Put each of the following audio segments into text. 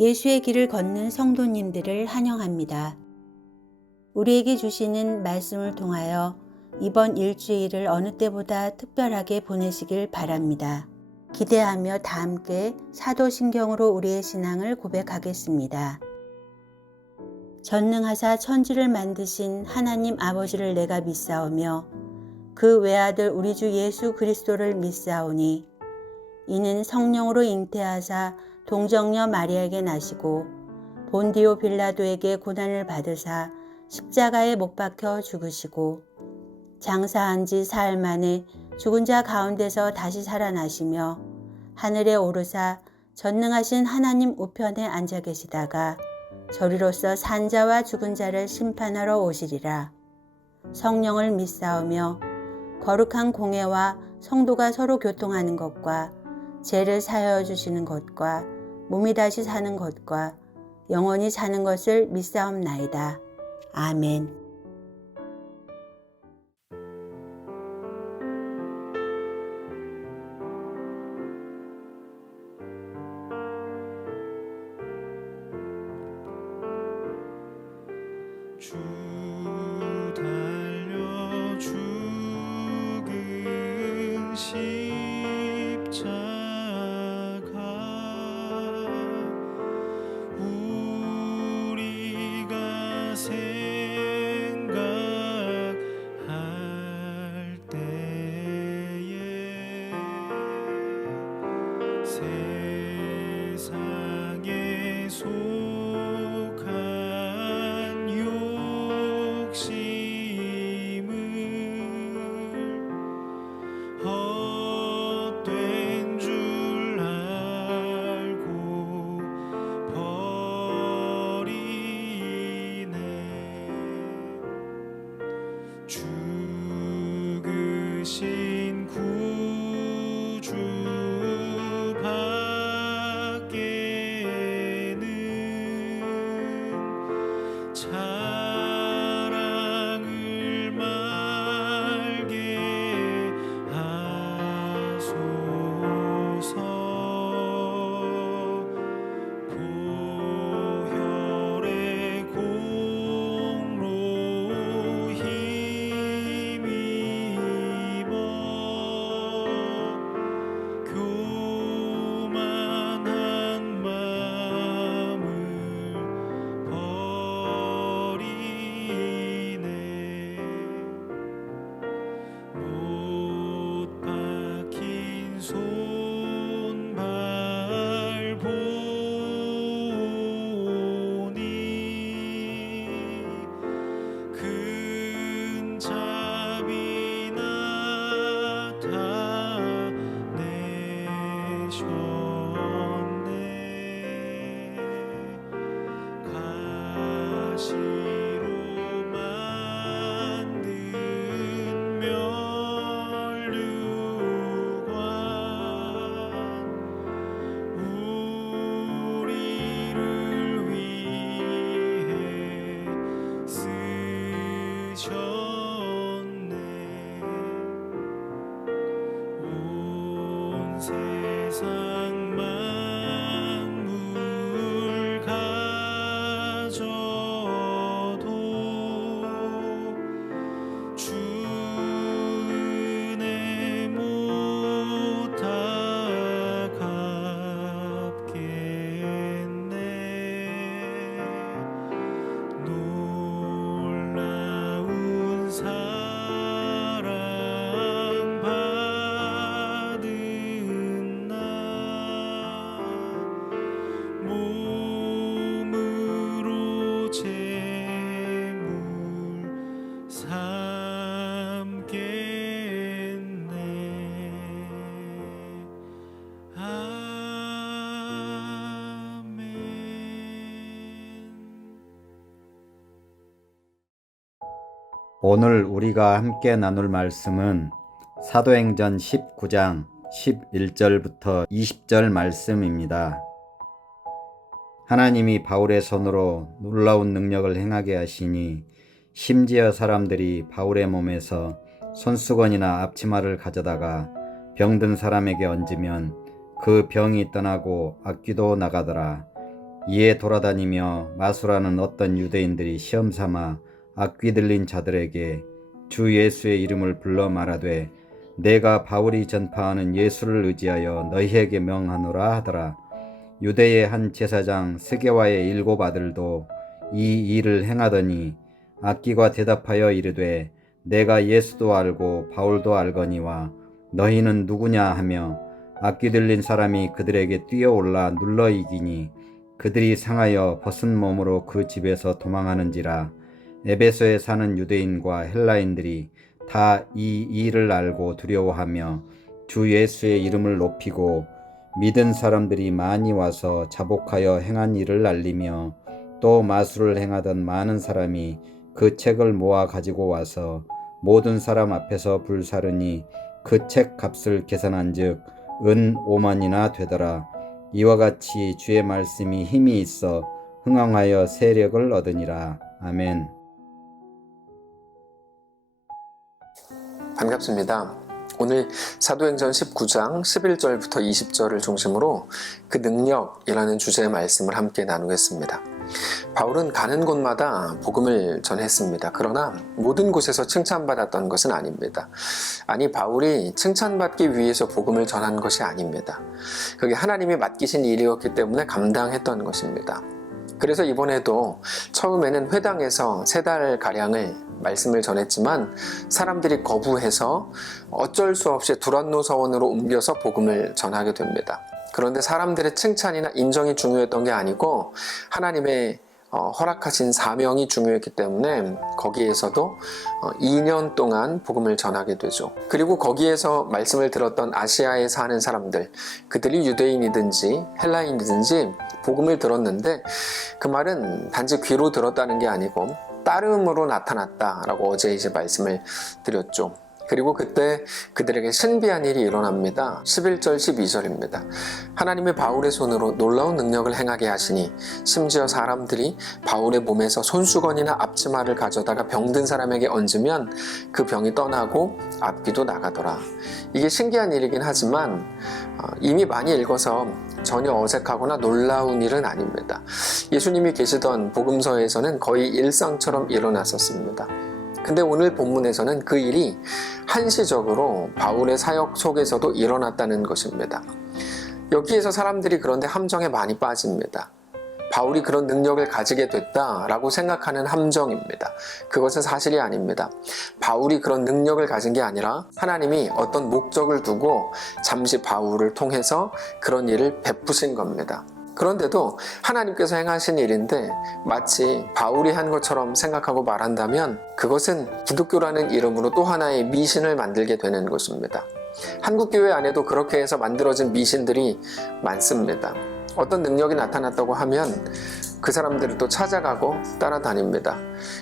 예수의 길을 걷는 성도님들을 환영합니다. 우리에게 주시는 말씀을 통하여 이번 일주일을 어느 때보다 특별하게 보내시길 바랍니다. 기대하며 다 함께 사도신경으로 우리의 신앙을 고백하겠습니다. 전능하사 천지를 만드신 하나님 아버지를 내가 믿사오며 그 외아들 우리 주 예수 그리스도를 믿사오니 이는 성령으로 잉태하사 동정녀 마리아에게 나시고 본디오 빌라도에게 고난을 받으사 십자가에 못 박혀 죽으시고 장사한 지 사흘 만에 죽은 자 가운데서 다시 살아나시며 하늘에 오르사 전능하신 하나님 우편에 앉아 계시다가 저리로서 산 자와 죽은 자를 심판하러 오시리라. 성령을 믿사오며 거룩한 공회와 성도가 서로 교통하는 것과 죄를 사하여 주시는 것과 몸이 다시 사는 것과 영원히 사는 것을 믿사옵나이다. 아멘. 주 달려 죽은 십자가 우리가 생각할 때에 세상에 헛된 줄 알고 버리네. 죽으신 구주 밖에는 사랑을 말게 하소서. 보혈의 공로 힘입어 교만한 마음을 버리네. 못 박힌 손발 보니 큰 자비 나타내셨네. 가시로 만든 면류관 우리를 위해 쓰셨네. 온 세상 만물 가져도 주 은혜 못 다 갚겠네. 놀라운 사랑 받은 나 몸으로 제물 삼겠네. 아멘. 오늘 우리가 함께 나눌 말씀은 사도행전 19장 11절부터 20절 말씀입니다. 하나님이 바울의 손으로 놀라운 능력을 행하게 하시니 심지어 사람들이 바울의 몸에서 손수건이나 앞치마를 가져다가 병든 사람에게 얹으면 그 병이 떠나고 악귀도 나가더라. 이에 돌아다니며 마수라는 어떤 유대인들이 시험삼아 악귀 들린 자들에게 주 예수의 이름을 불러 말하되 내가 바울이 전파하는 예수를 의지하여 너희에게 명하노라 하더라. 유대의 한 제사장 스게와의 7 아들도 이 일을 행하더니 악귀가 대답하여 이르되 내가 예수도 알고 바울도 알거니와 너희는 누구냐 하며 악귀 들린 사람이 그들에게 뛰어올라 눌러 이기니 그들이 상하여 벗은 몸으로 그 집에서 도망하는지라. 에베소에 사는 유대인과 헬라인들이 다 이 일을 알고 두려워하며 주 예수의 이름을 높이고 믿은 사람들이 많이 와서 자복하여 행한 일을 알리며 또 마술을 행하던 많은 사람이 그 책을 모아 가지고 와서 모든 사람 앞에서 불사르니 그 책 값을 계산한즉 은 5만이나 되더라. 이와 같이 주의 말씀이 힘이 있어 흥왕하여 세력을 얻으니라. 아멘. 반갑습니다. 오늘 사도행전 19장 11절부터 20절을 중심으로 그 능력이라는 주제의 말씀을 함께 나누겠습니다. 바울은 가는 곳마다 복음을 전했습니다. 그러나 모든 곳에서 칭찬받았던 것은 아닙니다. 아니, 바울이 칭찬받기 위해서 복음을 전한 것이 아닙니다. 그게 하나님이 맡기신 일이었기 때문에 감당했던 것입니다. 그래서 이번에도 처음에는 회당에서 3달가량을 말씀을 전했지만 사람들이 거부해서 어쩔 수 없이 두란노 서원으로 옮겨서 복음을 전하게 됩니다. 그런데 사람들의 칭찬이나 인정이 중요했던 게 아니고 하나님의 허락하신 사명이 중요했기 때문에 거기에서도 2년 동안 복음을 전하게 되죠. 그리고 거기에서 말씀을 들었던 아시아에 사는 사람들, 그들이 유대인이든지 헬라인이든지 복음을 들었는데 그 말은 단지 귀로 들었다는 게 아니고 따름으로 나타났다라고 어제 이제 말씀을 드렸죠. 그리고 그때 그들에게 신비한 일이 일어납니다. 11절 12절입니다. 하나님이 바울의 손으로 놀라운 능력을 행하게 하시니 심지어 사람들이 바울의 몸에서 손수건이나 앞치마를 가져다가 병든 사람에게 얹으면 그 병이 떠나고 앞귀도 나가더라. 이게 신기한 일이긴 하지만 이미 많이 읽어서 전혀 어색하거나 놀라운 일은 아닙니다. 예수님이 계시던 복음서에서는 거의 일상처럼 일어났었습니다. 근데 오늘 본문에서는 그 일이 한시적으로 바울의 사역 속에서도 일어났다는 것입니다. 여기에서 사람들이 그런데 함정에 많이 빠집니다. 바울이 그런 능력을 가지게 됐다라고 생각하는 함정입니다. 그것은 사실이 아닙니다. 바울이 그런 능력을 가진 게 아니라 하나님이 어떤 목적을 두고 잠시 바울을 통해서 그런 일을 베푸신 겁니다. 그런데도 하나님께서 행하신 일인데 마치 바울이 한 것처럼 생각하고 말한다면 그것은 기독교라는 이름으로 또 하나의 미신을 만들게 되는 것입니다. 한국교회 안에도 그렇게 해서 만들어진 미신들이 많습니다. 어떤 능력이 나타났다고 하면 그 사람들을 또 찾아가고 따라다닙니다.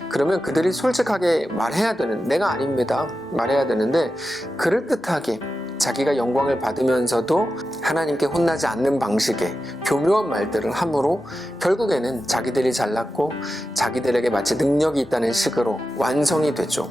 그러면 그들이 솔직하게 말해야 되는, 내가 아닙니다 말해야 되는데 그럴듯하게 자기가 영광을 받으면서도 하나님께 혼나지 않는 방식의 교묘한 말들을 함으로 결국에는 자기들이 잘났고 자기들에게 마치 능력이 있다는 식으로 완성이 되죠.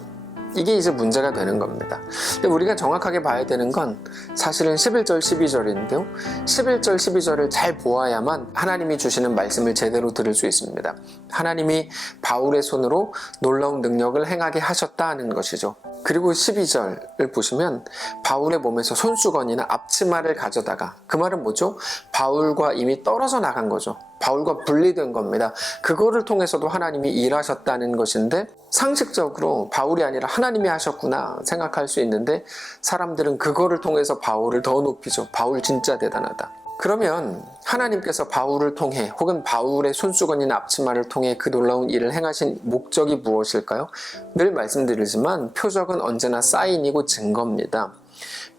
이게 이제 문제가 되는 겁니다. 근데 우리가 정확하게 봐야 되는 건 사실은 11절 12절인데요 11절 12절을 잘 보아야만 하나님이 주시는 말씀을 제대로 들을 수 있습니다. 하나님이 바울의 손으로 놀라운 능력을 행하게 하셨다는 것이죠. 그리고 12절을 보시면 바울의 몸에서 손수건이나 앞치마를 가져다가, 그 말은 뭐죠? 바울과 이미 떨어져 나간 거죠. 바울과 분리된 겁니다. 그거를 통해서도 하나님이 일하셨다는 것인데 상식적으로 바울이 아니라 하나님이 하셨구나 생각할 수 있는데 사람들은 그거를 통해서 바울을 더 높이죠. 바울 진짜 대단하다. 그러면 하나님께서 바울을 통해 혹은 바울의 손수건이나 앞치마를 통해 그 놀라운 일을 행하신 목적이 무엇일까요? 늘 말씀드리지만 표적은 언제나 사인이고 증거입니다.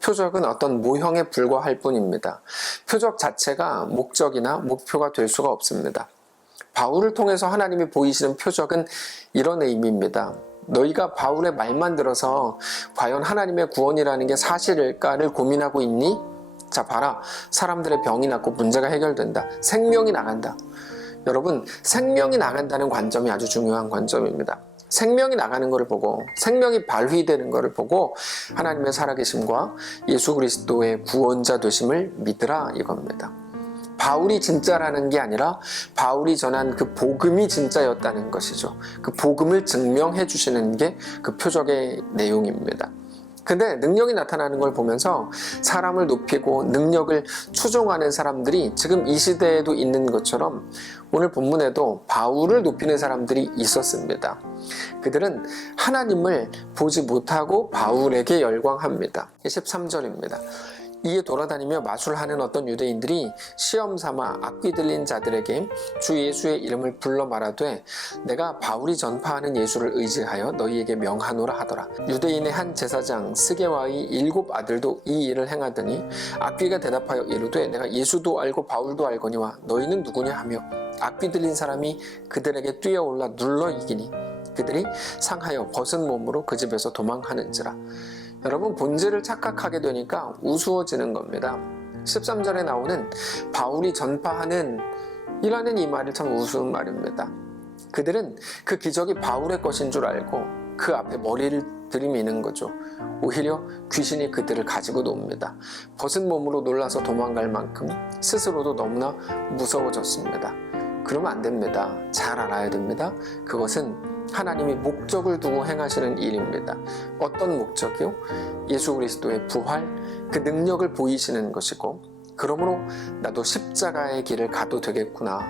표적은 어떤 모형에 불과할 뿐입니다. 표적 자체가 목적이나 목표가 될 수가 없습니다. 바울을 통해서 하나님이 보이시는 표적은 이런 의미입니다. 너희가 바울의 말만 들어서 과연 하나님의 구원이라는 게 사실일까를 고민하고 있니? 자, 봐라. 사람들의 병이 낫고 문제가 해결된다. 생명이 나간다. 여러분, 생명이 나간다는 관점이 아주 중요한 관점입니다. 생명이 나가는 것을 보고 생명이 발휘되는 것을 보고 하나님의 살아계심과 예수 그리스도의 구원자 되심을 믿으라 이겁니다. 바울이 진짜라는 게 아니라 바울이 전한 그 복음이 진짜였다는 것이죠. 그 복음을 증명해 주시는 게 그 표적의 내용입니다. 근데 능력이 나타나는 걸 보면서 사람을 높이고 능력을 추종하는 사람들이 지금 이 시대에도 있는 것처럼 오늘 본문에도 바울을 높이는 사람들이 있었습니다. 그들은 하나님을 보지 못하고 바울에게 열광합니다. 13절입니다. 이에 돌아다니며 마술하는 어떤 유대인들이 시험 삼아 악귀 들린 자들에게 주 예수의 이름을 불러 말하되 내가 바울이 전파하는 예수를 의지하여 너희에게 명하노라 하더라. 유대인의 한 제사장 스게와의 7 아들도 이 일을 행하더니 악귀가 대답하여 이르되 내가 예수도 알고 바울도 알거니와 너희는 누구냐 하며 악귀 들린 사람이 그들에게 뛰어올라 눌러 이기니 그들이 상하여 벗은 몸으로 그 집에서 도망하는지라. 여러분, 본질을 착각하게 되니까 우스워지는 겁니다. 13절에 나오는 바울이 전파하는 이라는 이 말이 참 우스운 말입니다. 그들은 그 기적이 바울의 것인 줄 알고 그 앞에 머리를 들이미는 거죠. 오히려 귀신이 그들을 가지고 놉니다. 벗은 몸으로 놀라서 도망갈 만큼 스스로도 너무나 무서워졌습니다. 그러면 안 됩니다. 잘 알아야 됩니다. 그것은 하나님이 목적을 두고 행하시는 일입니다. 어떤 목적이요? 예수 그리스도의 부활, 그 능력을 보이시는 것이고, 그러므로 나도 십자가의 길을 가도 되겠구나.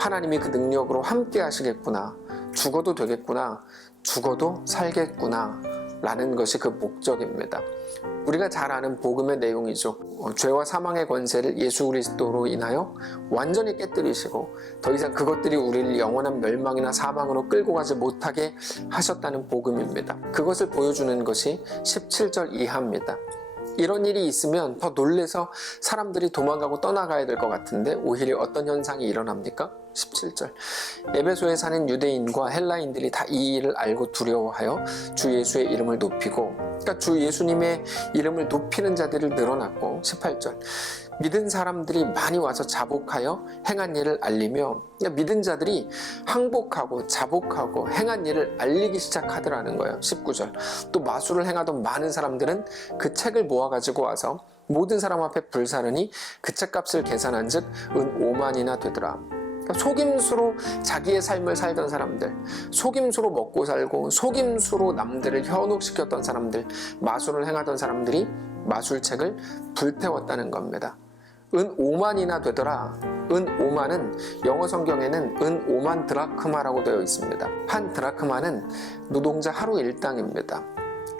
하나님이 그 능력으로 함께 하시겠구나. 죽어도 되겠구나. 죽어도 살겠구나. 라는 것이 그 목적입니다. 우리가 잘 아는 복음의 내용이죠. 죄와 사망의 권세를 예수 그리스도로 인하여 완전히 깨뜨리시고 더 이상 그것들이 우리를 영원한 멸망이나 사망으로 끌고 가지 못하게 하셨다는 복음입니다. 그것을 보여주는 것이 17절 이하입니다. 이런 일이 있으면 더 놀래서 사람들이 도망가고 떠나가야 될 것 같은데 오히려 어떤 현상이 일어납니까? 17절. 에베소에 사는 유대인과 헬라인들이 다 이 일을 알고 두려워하여 주 예수의 이름을 높이고, 그러니까 주 예수님의 이름을 높이는 자들이 늘어났고, 18절. 믿은 사람들이 많이 와서 자복하여 행한 일을 알리며, 그러니까 믿은 자들이 항복하고 자복하고 행한 일을 알리기 시작하더라는 거예요. 19절. 또 마술을 행하던 많은 사람들은 그 책을 모아가지고 와서 모든 사람 앞에 불사르니 그 책값을 계산한 즉 은 5만이나 되더라. 속임수로 자기의 삶을 살던 사람들, 속임수로 먹고 살고 속임수로 남들을 현혹시켰던 사람들, 마술을 행하던 사람들이 마술책을 불태웠다는 겁니다. 은 5만이나 되더라. 은 5만은 영어 성경에는 은 5만 드라크마라고 되어 있습니다. 한 드라크마는 노동자 하루 일당입니다.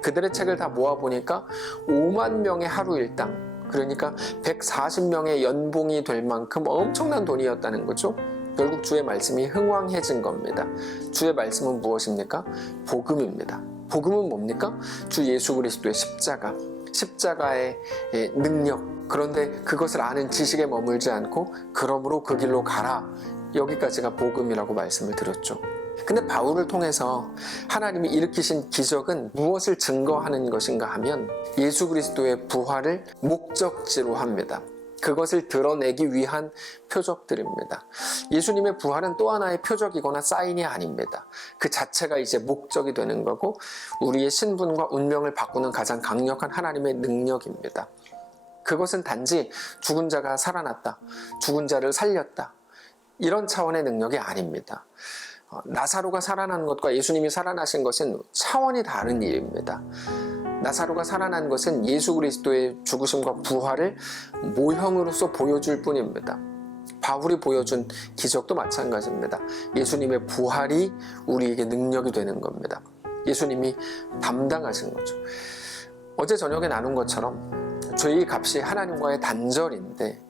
그들의 책을 다 모아보니까 5만 명의 하루 일당, 그러니까 140명의 연봉이 될 만큼 엄청난 돈이었다는 거죠. 결국 주의 말씀이 흥왕해진 겁니다. 주의 말씀은 무엇입니까? 복음입니다. 복음은 뭡니까? 주 예수 그리스도의 십자가, 십자가의 능력. 그런데 그것을 아는 지식에 머물지 않고 그러므로 그 길로 가라. 여기까지가 복음이라고 말씀을 드렸죠. 근데 바울을 통해서 하나님이 일으키신 기적은 무엇을 증거하는 것인가 하면 예수 그리스도의 부활을 목적지로 합니다. 그것을 드러내기 위한 표적들입니다. 예수님의 부활은 또 하나의 표적이거나 사인이 아닙니다. 그 자체가 이제 목적이 되는 거고 우리의 신분과 운명을 바꾸는 가장 강력한 하나님의 능력입니다. 그것은 단지 죽은 자가 살아났다, 죽은 자를 살렸다, 이런 차원의 능력이 아닙니다. 나사로가 살아난 것과 예수님이 살아나신 것은 차원이 다른 일입니다. 나사로가 살아난 것은 예수 그리스도의 죽으심과 부활을 모형으로서 보여줄 뿐입니다. 바울이 보여준 기적도 마찬가지입니다. 예수님의 부활이 우리에게 능력이 되는 겁니다. 예수님이 담당하신 거죠. 어제 저녁에 나눈 것처럼 죄의 값이 하나님과의 단절인데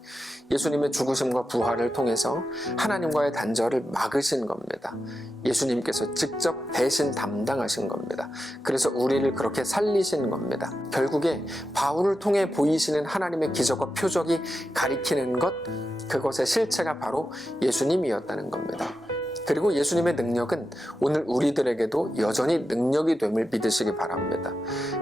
예수님의 죽으심과 부활을 통해서 하나님과의 단절을 막으신 겁니다. 예수님께서 직접 대신 담당하신 겁니다. 그래서 우리를 그렇게 살리신 겁니다. 결국에 바울을 통해 보이시는 하나님의 기적과 표적이 가리키는 것, 그것의 실체가 바로 예수님이었다는 겁니다. 그리고 예수님의 능력은 오늘 우리들에게도 여전히 능력이 됨을 믿으시기 바랍니다.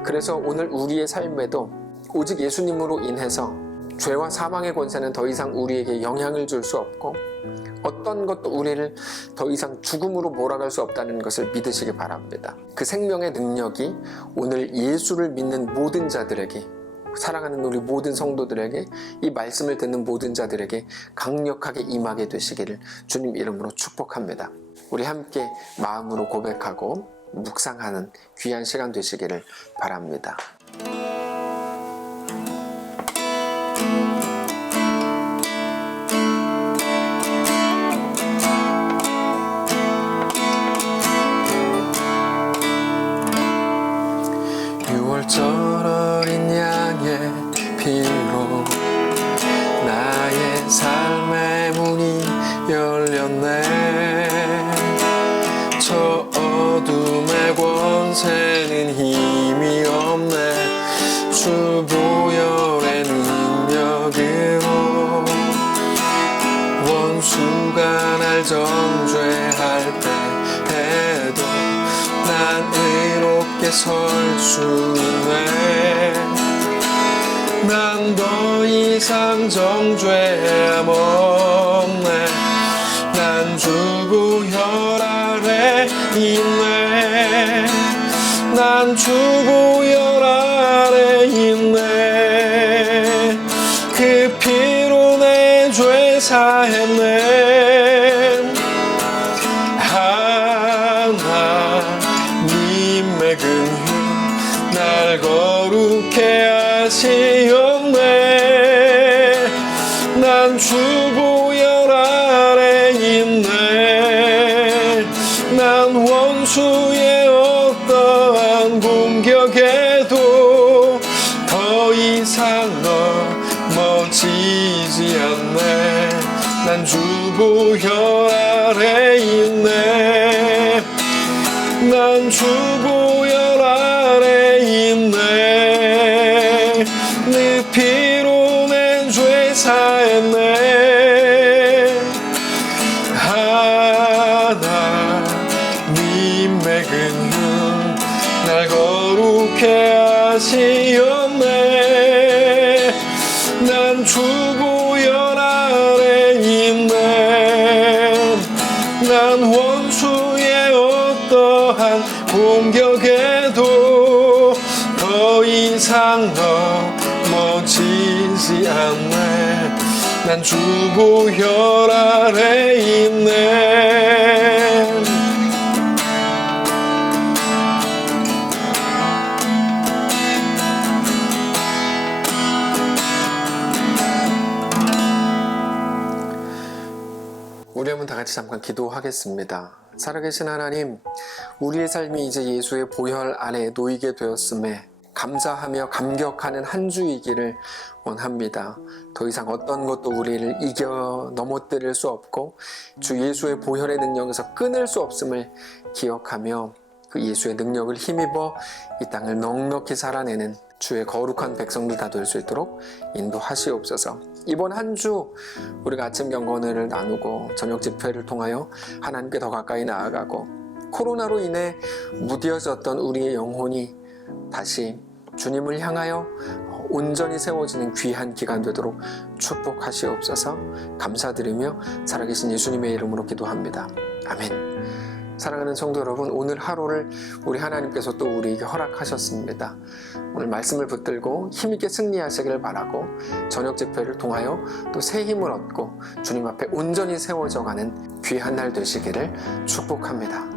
그래서 오늘 우리의 삶에도 오직 예수님으로 인해서 죄와 사망의 권세는 더 이상 우리에게 영향을 줄 수 없고 어떤 것도 우리를 더 이상 죽음으로 몰아갈 수 없다는 것을 믿으시기 바랍니다. 그 생명의 능력이 오늘 예수를 믿는 모든 자들에게 사랑하는 우리 모든 성도들에게, 이 말씀을 듣는 모든 자들에게 강력하게 임하게 되시기를 주님 이름으로 축복합니다. 우리 함께 마음으로 고백하고 묵상하는 귀한 시간 되시기를 바랍니다. 6월절 어린 양의 피로 나의 삶의 문이 열렸네. 저 어둠의 권세는 힘이 없네. 주 보혈의 능력으로 원수가 날 정죄할 때에도 난 의롭게 설 수 있네. 난 더 이상 정죄함 없네. 난 주 보혈 아래 있네. 난 주 보혈 아래 있네. 그 피로 내 죄 사했네. 하나님의 긍휼 날 거룩해 하시었네. 난 주 보혈 아래 있네. 난 원수의 어떠한 공격에도 더 이상 넘어지지 않네. 난 주 보혈 아래 있네. 난 주 보혈 아래 있네. 네 피로 내 죄 사했네. 하나님의 긍휼 날 거룩해 하시었네. 난 주 보혈 아래 있네. 난 원수의 어떠한 공격에도 더 이상 넘어지지 않네. 난 주 보혈 아래 있네. 우리 한번 다 같이 잠깐 기도하겠습니다. 살아계신 하나님, 우리의 삶이 이제 예수의 보혈 아래 놓이게 되었음에 감사하며 감격하는 한 주이기를 원합니다. 더 이상 어떤 것도 우리를 이겨 넘어뜨릴 수 없고 주 예수의 보혈의 능력에서 끊을 수 없음을 기억하며 그 예수의 능력을 힘입어 이 땅을 넉넉히 살아내는 주의 거룩한 백성들 다 될 수 있도록 인도하시옵소서. 이번 한 주 우리가 아침 경건을 나누고 저녁 집회를 통하여 하나님께 더 가까이 나아가고 코로나로 인해 무뎌졌던 우리의 영혼이 다시 주님을 향하여 온전히 세워지는 귀한 기간 되도록 축복하시옵소서. 감사드리며 살아계신 예수님의 이름으로 기도합니다. 아멘. 사랑하는 성도 여러분, 오늘 하루를 우리 하나님께서 또 우리에게 허락하셨습니다. 오늘 말씀을 붙들고 힘있게 승리하시기를 바라고 저녁 집회를 통하여 또 새 힘을 얻고 주님 앞에 온전히 세워져가는 귀한 날 되시기를 축복합니다.